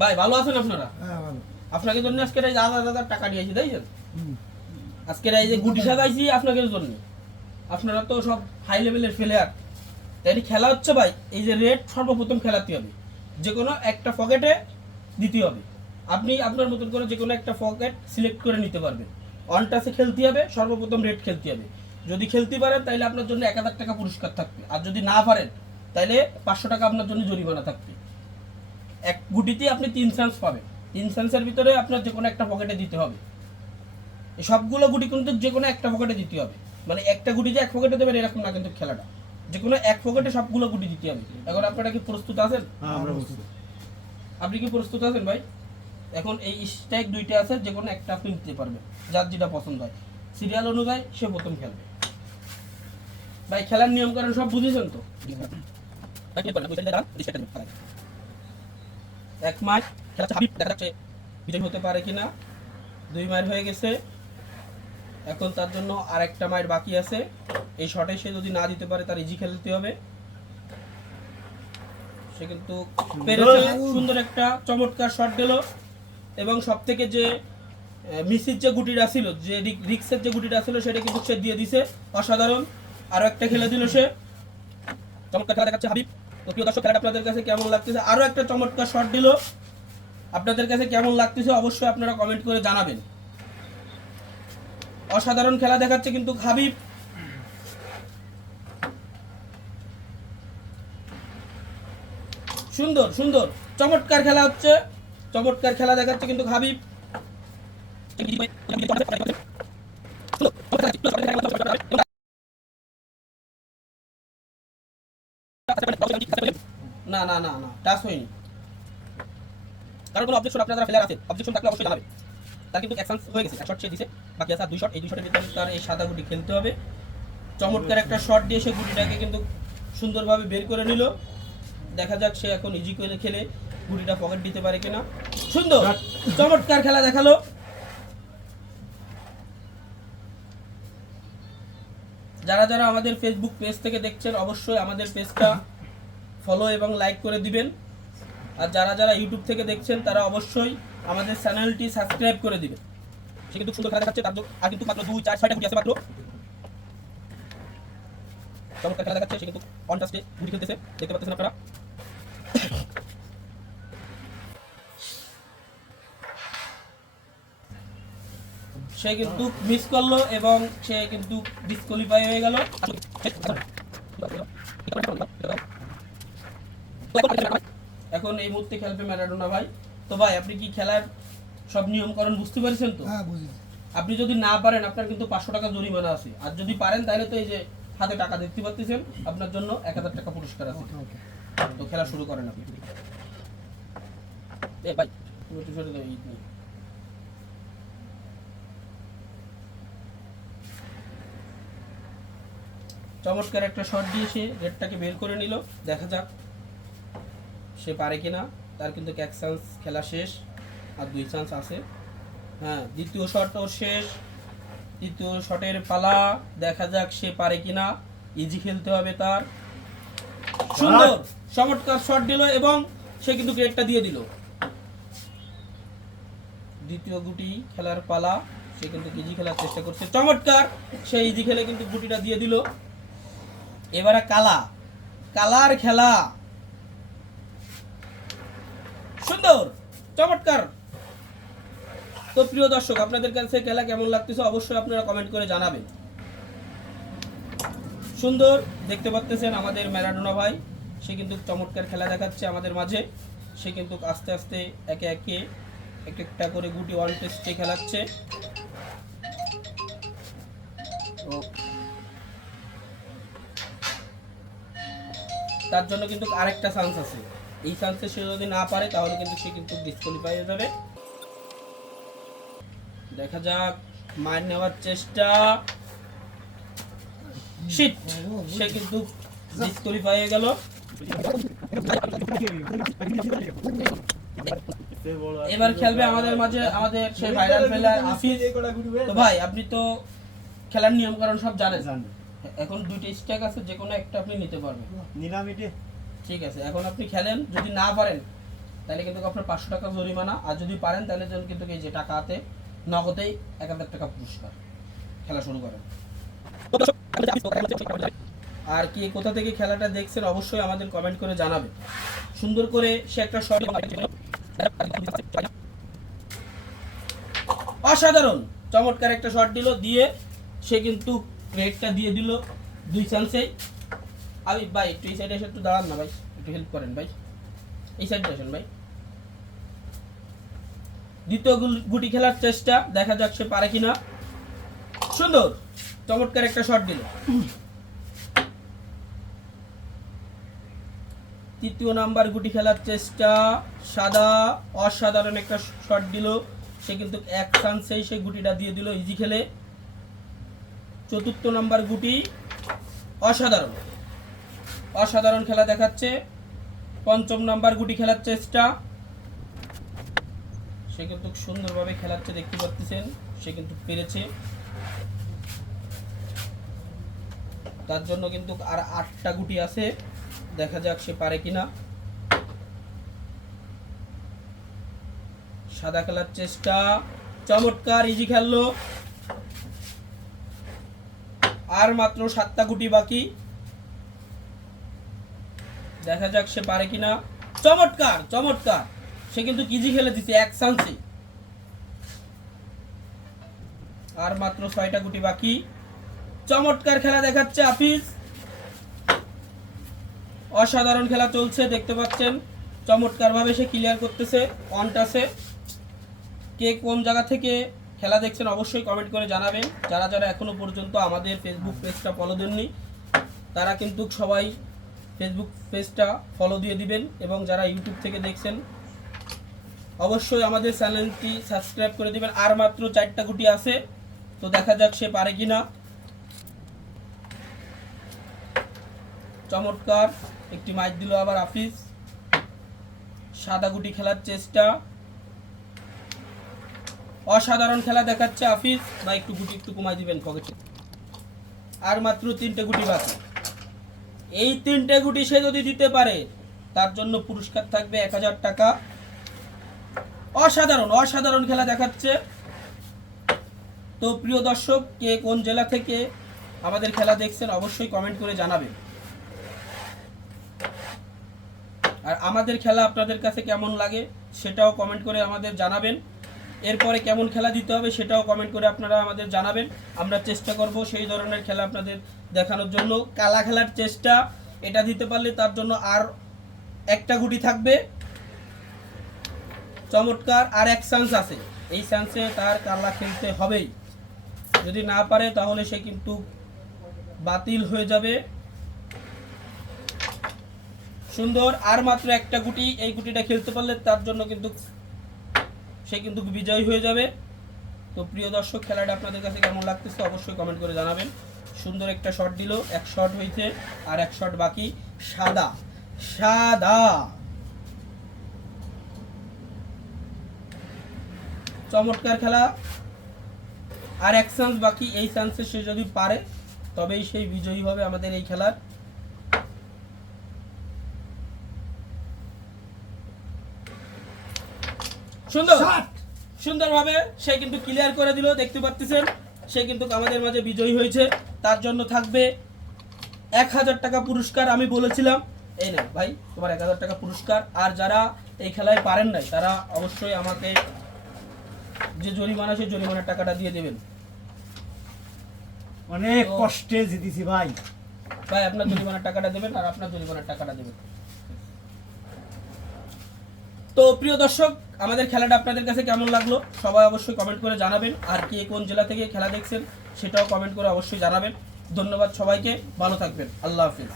ভাই ভালো আছেন আপনারা? হ্যাঁ ভালো। আপনাকে জন্য আজকে এই 1000 টাকা দিয়েছি তাইছেন? আজকে এই যে গুটি সাজাইছি আপনাদের জন্য। আপনারা তো সব হাই লেভেলের প্লেয়ার। তাই খেলা হচ্ছে ভাই, এই যে রেড সর্বপ্রথম খেলাতে হবে। যে কোনো একটা পকেটে দিতে হবে। আপনি আপনার মতন করে যে কোনো একটা পকেট সিলেক্ট করে নিতে পারবেন। অন টাচে খেলতে হবে, সর্বপ্রথম রেড খেলতে হবে। যদি খেলতে পারেন তাহলে আপনার জন্য 1000 টাকা পুরস্কার থাকবে। আর যদি না পারেন তাহলে 500 টাকা আপনার জন্য জরিমানা থাকবে। এক গুটিতে আপনি 3 চান্স পাবেন। 3 চান্সের ভিতরে আপনার যে কোনো একটা পকেটে দিতে হবে। এই সবগুলো গুটি কিন্তু যে কোনো একটা পকেটে দিতে হবে। মানে একটা গুটি যে এক পকেটে দেবেন এরকম না কিন্তু খেলাটা। যে কোনো এক পকেটে সবগুলো গুটি দিতে হবে। এখন আপনারা কি প্রস্তুত আছেন? হ্যাঁ আমরা প্রস্তুত। আপনি কি প্রস্তুত আছেন ভাই? এখন এই স্ট্রাইক দুইটা আছে, যে কোনো একটা আপনি নিতে পারবেন, যার যেটা পছন্দ হয়। সিরিয়াল অনুযায়ী সে প্রথম খেলবে। ভাই খেলার নিয়ম কানুন সব বুঝেছেন তো? এক মাস খেলা হাবিব দেখা যাচ্ছে বিজয় হতে পারে কিনা। 2 মাইল হয়ে গেছে, এখন তার জন্য আরেকটা মাইল বাকি আছে। এই শটে সে যদি না দিতে পারে তার ইজি খেলতে হবে। সে কিন্তু পেরেছে, সুন্দর একটা চমৎকার শট দিল। এবং সব থেকে যে মিসির যে গুটিটা ছিল, যে রিক্সের যে গুটিটা ছিল সেটা কিন্তু সে দিয়ে দিছে, অসাধারণ। আরো একটা খেলে দিল সে, চমৎকার খেলা দেখাচ্ছে হাবিব। তো প্রিয় দর্শক, খেলাটা আপনাদের কাছে কেমন লাগতেছে? আরো একটা চমৎকার শট দিল, আপনাদের কাছে কেমন লাগতেছে অবশ্যই আপনারা কমেন্ট করে জানাবেন। অসাধারণ খেলা দেখাচ্ছে কিন্তু হাবিব। সুন্দর সুন্দর চমৎকার খেলা হচ্ছে, চমৎকার খেলা দেখাচ্ছে কিন্তু হাবিব। না না না না, টাচ হয়নি। কারণ কোনো অবজেকশন আপনারা যারা প্লেয়ার আছেন, অবজেকশন থাকলে অবশ্যই জানাবেন। তার কিন্তু অ্যাকশন হয়ে গেছে, এক শট সে দিছে, বাকি আছে 2 শট। এই 2 শটের ভিতরে তার এই সাদা গুটি খেলতে হবে। চমৎকার একটা শট দিয়ে সে গুটিটাকে কিন্তু সুন্দরভাবে বের করে নিল। দেখা যাক সে এখন ইজি করে খেলে গুটিটা পকেট দিতে পারে কিনা। সুন্দর চমৎকার খেলা দেখালো। যারা যারা আমাদের ফেসবুক পেজ থেকে দেখছেন অবশ্যই আমাদের পেজটা ফলো এবং লাইক করে দিবেন। আর যারা যারা ইউটিউব থেকে দেখছেন তারা অবশ্যই আমাদের চ্যানেলটি সাবস্ক্রাইব করে দিবেন। সে কিন্তু সুন্দর খেলা দেখাচ্ছে, তার আর কিন্তু মাত্র 2 4 6টা গুটি আছে মাত্র। চমৎকার খেলা দেখাচ্ছে, সে কিন্তু অন টাচে গুটি খেলতেছে, দেখতে পাচ্ছেন আপনারা। সে কিন্তু মিস করলো এবং সে কিন্তু ডিসকোয়ালিফাই হয়ে গেল। এখন এই মুহূর্তে খেলবে ম্যারাডোনা ভাই। তো ভাই আপনি কি খেলার সব নিয়মকানুন বুঝতে পারছেন তো? হ্যাঁ বুঝেছি। আপনি যদি না পারেন আপনার কিন্তু 500 টাকা জরিমানা আছে। আর যদি পারেন তাহলে তো এই যে হাতে টাকা দেখতে পাচ্ছেন, আপনার জন্য 1000 টাকা পুরস্কার আছে। ওকে। তো খেলা শুরু করেন আপনি। এ ভাই তুমি একটু সরে দাও। চমৎকার একটা শট দিয়ে সে রেডটাকে বের করে নিল। দেখা যাক সে পারে কিনা। তার কিন্তু এক চান্স খেলা শেষ, আর 2 চান্স আছে। হ্যাঁ, দ্বিতীয় শট ওর শেষ, তৃতীয় শটের পালা। দেখা যাক সে পারে কিনা, ইজি খেলতে হবে তার। সুন্দর চমৎকার শট দিল এবং সে কিন্তু গ্রেডটা দিয়ে দিল। দ্বিতীয় গুটি খেলার পালা, সে কিন্তু ইজি খেলার চেষ্টা করছে, চমৎকার সে ইজি খেলে কিন্তু গুটিটা দিয়ে দিল। এবারে কালার খেলা, সুন্দর চমৎকার। তো প্রিয় দর্শক, আপনাদের কাছে খেলা কেমন লাগতেছে অবশ্যই আপনারা কমেন্ট করে জানাবেন। সুন্দর দেখতে পাচ্ছেন আমাদের ম্যারাডোনা ভাই, সে কিন্তু চমৎকার খেলা দেখাচ্ছে আমাদের মাঝে। সে কিন্তু আস্তে আস্তে একে একে এক একটা করে গুটি ওয়ান টেস্টে খেলাচ্ছে। তার জন্য কিন্তু আরেকটা চান্স আছে। এই চান্সে সে যদি না পারে তাহলে কিন্তু সে কিন্তু ডিসকোয়ালিফাই হয়ে যাবে। দেখা যাক, মার নেওয়ার চেষ্টা, শিট, সে কিন্তু ডিসকোয়ালিফাই হয়ে গেল। এবার খেলবে আমাদের মাঝে আমাদের সেই ভাইরাল প্লেয়ার আফিজ। তো ভাই আপনি তো খেলার নিয়ম কারণ সব জানেন। এখন 2টা স্ট্যাক আছে, যে কোনো একটা আপনি নিতে পারবেন। নিলাম এটা। ঠিক আছে, এখন আপনি খেলেন। যদি না পারেন তাহলে কিন্তু আপনার 500 টাকা জরিমানা, আর যদি পারেন তাহলে কিন্তু এই যে টাকা হাতে নগদেই 1000 টাকা পুরস্কার। খেলা শুরু করেন। আর কি কোথা থেকে খেলাটা দেখছেন অবশ্যই আমাদের কমেন্ট করে জানাবেন। সুন্দর করে সে একটা শট, অসাধারণ চমৎকার একটা শট দিল, দিয়ে সে কিন্তু রেডটা দিয়ে দিল 2 চান্সেই। আমি ভাই একটু এই সাইডে এসে একটু দাঁড়ান না ভাই, একটু হেল্প করেন ভাই, এই সাইডে আসেন ভাই। দ্বিতীয় গুটি খেলার চেষ্টা, দেখা যাক সে পারে কিনা। সুন্দর চমৎকার একটা শট দিল। তৃতীয় নাম্বার গুটি খেলার চেষ্টা, সাদা অসাধারণ একটা শট দিল, সে কিন্তু 1 চান্সেই সে গুটিটা দিয়ে দিল ইজি খেলে। চতুর্থ নাম্বার গুটি, অসাধারণ অসাধারণ খেলা দেখাচ্ছে। পঞ্চম নাম্বার গুটি খেলার চেষ্টা, সে কিন্তু সুন্দরভাবে খেলাচ্ছে, দেখতে পাচ্ছেন সে কিন্তু পেরেছে। তার জন্য কিন্তু আর 8টা গুটি আছে, দেখা যাক সে পারে কিনা। সাদা খেলার চেষ্টা, চমৎকার ইজি খেললো। আর মাত্র 7টা গুটি বাকি, দেখা যাক সে পারে কিনা। চমৎকার চমৎকার, সে কিন্তু ইজি খেলে দিচ্ছে 1 চান্সে। আর মাত্র 6টা গুটি বাকি। চমৎকার খেলা দেখাচ্ছে আফিজ, অসাধারণ খেলা চলছে, দেখতে পাচ্ছেন চমৎকার ভাবে সে ক্লিয়ার করতেছে অন টাসে। কে কোন জায়গা থেকে খেলা দেখছেন অবশ্যই কমেন্ট করে জানাবেন। যারা যারা এখনো পর্যন্ত আমাদের ফেসবুক পেজটা ফলো দেননি তারা কিন্তু সবাই ফেসবুক পেজটা ফলো দিয়ে দিবেন, এবং যারা ইউটিউব থেকে দেখছেন অবশ্যই আমাদের চ্যানেলটি সাবস্ক্রাইব করে দিবেন। আর মাত্র 4টা গুটি আছে, তো দেখা যাক সে পারে কিনা। চমৎকার একটি মাইট দিল আবার আফিজ। সাদা গুটি খেলার চেষ্টা, অসাধারণ খেলা দেখাচ্ছে আফিজ। বা একটু গুটি একটু কমাই দিবেন পকেটে। আর মাত্র 3টে গুটি বাকি। এই 3টে গুটি সে যদি দিতে পারে তার জন্য পুরস্কার থাকবে 1000 টাকা। অসাধারণ অসাধারণ খেলা দেখাচ্ছে। তো প্রিয় দর্শক, কে কোন জেলা থেকে আমাদের খেলা দেখছেন অবশ্যই কমেন্ট করে জানাবেন। আর আমাদের খেলা আপনাদের কাছে কেমন লাগে সেটাও কমেন্ট করে আমাদের জানাবেন। এরপরে কেমন খেলা দিতে হবে সেটাও কমেন্ট করে আপনারা আমাদের জানাবেন। আমরা চেষ্টা করব সেই ধরনের খেলা আপনাদের দেখানোর জন্য। কালা খেলার চেষ্টা, এটা দিতে পারলে তার জন্য আর 1টা গুটি থাকবে। চমৎকার, আর 1 চান্স আছে, এই চান্সে তার কালা খেলতে হবেই। যদি না পারে তাহলে সে কিন্তু বাতিল হয়ে যাবে। সুন্দর, আর মাত্র 1টা গুটি, এই গুটিটা খেলতে পারলে তার জন্য কিন্তু সে কিন্তু বিজয়ী হয়ে যাবে। তো প্রিয় দর্শক, খেলাটা আপনাদের কাছে কেমন লাগতেছে অবশ্যই কমেন্ট করে জানাবেন। সুন্দর একটা শট দিল, 1 শট হয়েছে আর 1 শট বাকি। সাদা সাদা চমৎকার খেলা, আর 1 চান্স বাকি। এই চান্সে সে যদি পারে তবেই সেই বিজয়ী হবে আমাদের এই খেলার। সুন্দর সুন্দরভাবে সে কিন্তু ক্লিয়ার করে দিল, দেখতে পাচ্ছেন সে কিন্তু আমাদের মাঝে বিজয়ী হয়েছে। তার জন্য থাকবে 1000 টাকা পুরস্কার। আমি বলেছিলাম, এই না ভাই তোমার 1000 টাকা পুরস্কার। আর যারা এই খেলায় পারেন নাই তারা অবশ্যই আমাকে যে জরিমানা সেই জরিমানার টাকাটা দিয়ে দেবেন। অনেক কষ্টে জিতেছি ভাই। ভাই আপনার জরিমানার টাকাটা দেবেন, আর আপনার জরিমানার টাকাটা দেবেন। তো প্রিয় দর্শক, আমাদের খেলাটা আপনাদের কাছে কেমন লাগলো সবাই অবশ্যই কমেন্ট করে জানাবেন। আর কে কোন জেলা থেকে খেলা দেখছেন সেটাও কমেন্ট করে অবশ্যই জানাবেন। ধন্যবাদ সবাইকে, ভালো থাকবেন, আল্লাহ হাফিজ।